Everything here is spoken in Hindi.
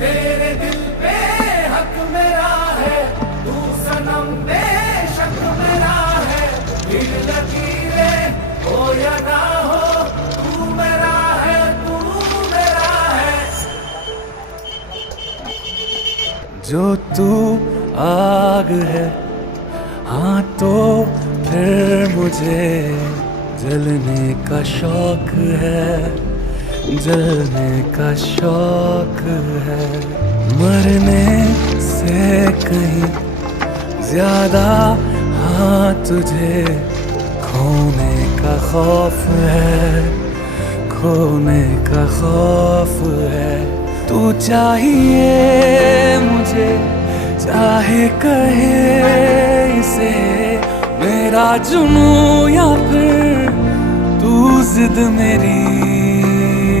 तेरे दिल पे हक मेरा है, तू सनम बेशक मेरा है। दिल लकीरे हो या ना हो, तू मेरा है, तू मेरा है। जो तू आग है, हाँ तो फिर मुझे जलने का शौक है, जलने का शौक है। मरने से कहीं ज्यादा हाँ तुझे खोने का खौफ है, खोने का खौफ है। तू चाहिए मुझे, चाहे कहे इसे मेरा जुनून या फिर तू जिद मेरी